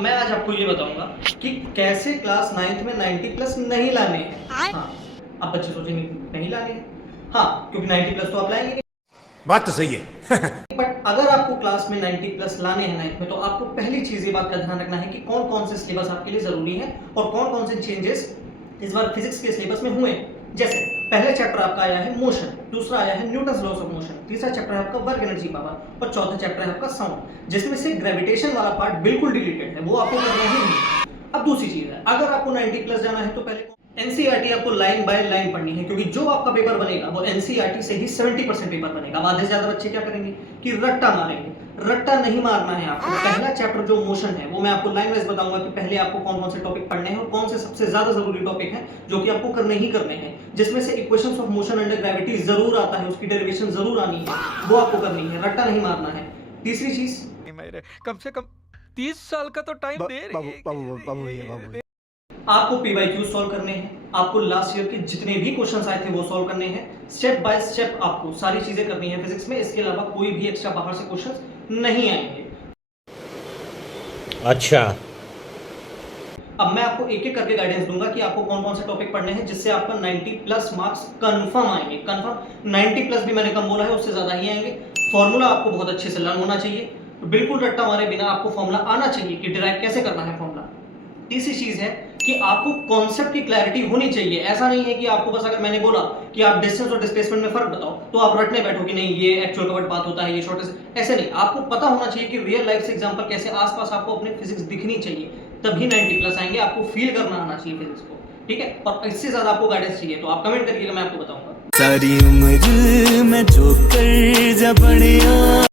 मैं आज आपको ये बताऊंगा कि कैसे क्लास 9th में 90 प्लस नहीं लाने हैं। हाँ, अब बच्चे सोचेंगे नहीं लाने हैं, हाँ, क्योंकि 90 प्लस तो आप लाएंगे नहीं। बात तो सही है। बट अगर आपको क्लास में 90 प्लस लाने हैं 9th में, तो आपको पहली चीज ये बात का ध्यान रखना है कि कौन कौन से सिलेबस आपके लिए जरूरी है और कौन कौन से चेंजेस इस बार फिजिक्स के सिलेबस में हुए। जैसे पहले चैप्टर आपका आया है मोशन, दूसरा आया है न्यूटन्स लॉस ऑफ मोशन, तीसरा चैप्टर है आपका वर्क एनर्जी पावर और चौथा चैप्टर है आपका साउंड, जिसमें से ग्रेविटेशन वाला पार्ट बिल्कुल डिलीटेड है, वो आपको करना ही नहीं। अब दूसरी चीज है, अगर आपको 90 प्लस जाना है तो पहले एनसीईआरटी आपको लाइन बाय लाइन पढ़नी है, क्योंकि जो आपका पेपर बनेगा वो एनसीईआरटी से ही 70% पेपर बनेगा। अब आधे से ज्यादा बच्चे क्या करेंगे कि रट्टा मारेंगे। रट्टा नहीं मारना है आपको। पहला चैप्टर जो मोशन है वो मैं आपको लाइन वाइज बताऊंगा कि पहले आपको कौन कौन से टॉपिक पढ़ने हैं और कौन से सबसे ज्यादा जरूरी टॉपिक हैं जो कि आपको करने ही करने हैं, जिसमें से equations of motion under gravity जरूर आता है, उसकी डेरिवेशन जरूर आनी है, वो आपको करनी है, रट्टा नहीं मारना है। तीसरी चीज, कम से कम 30 साल का तो टाइम दे रही। आपको पीवाईक्यू सॉल्व करने हैं, आपको लास्ट ईयर के जितने भी क्वेश्चंस आए थे वो सॉल्व करने हैं, स्टेप बाय स्टेप आपको सारी चीजें करनी है फिजिक्स में। इसके अलावा कोई भी एक्स्ट्रा बाहर से क्वेश्चंस नहीं आएंगे। अच्छा, अब मैं आपको एक एक करके गाइडेंस दूंगा कि आपको कौन कौन से टॉपिक पढ़ने हैं जिससे आपका 90 प्लस मार्क्स कंफर्म आएंगे। कंफर्म 90 प्लस भी मैंने कम बोला है, उससे ज्यादा ही आएंगे। फॉर्मूला आपको बहुत अच्छे से लर्न होना चाहिए, बिल्कुल रट्टा मारे बिना आपको फॉर्मूला आना चाहिए कि डिराइव कैसे करना है फॉर्मूला। तीसरी चीज है कि आपको कॉन्सेप्ट की क्लैरिटी होनी चाहिए। ऐसा नहीं है कि आपको बस अगर मैंने बोला कि आप डिस्टेंस और डिस्प्लेसमेंट में फर्क बताओ तो आप रटने बैठो कि नहीं ये एक्चुअल कवर्ड पाथ होता है, ये शॉर्टेस्ट, ऐसे नहीं। आपको पता होना चाहिए कि रियल लाइफ से एग्जांपल कैसे आसपास आपको अपने फिजिक्स दिखनी चाहिए, तभी 90 प्लस आएंगे। आपको फील करना आना चाहिए फिजिक्स को, ठीक है। और इससे ज्यादा आपको गाइडेंस चाहिए तो आप कमेंट करिएगा, मैं आपको बताऊंगा। सारी उम्र में जो कर जा बढ़िया।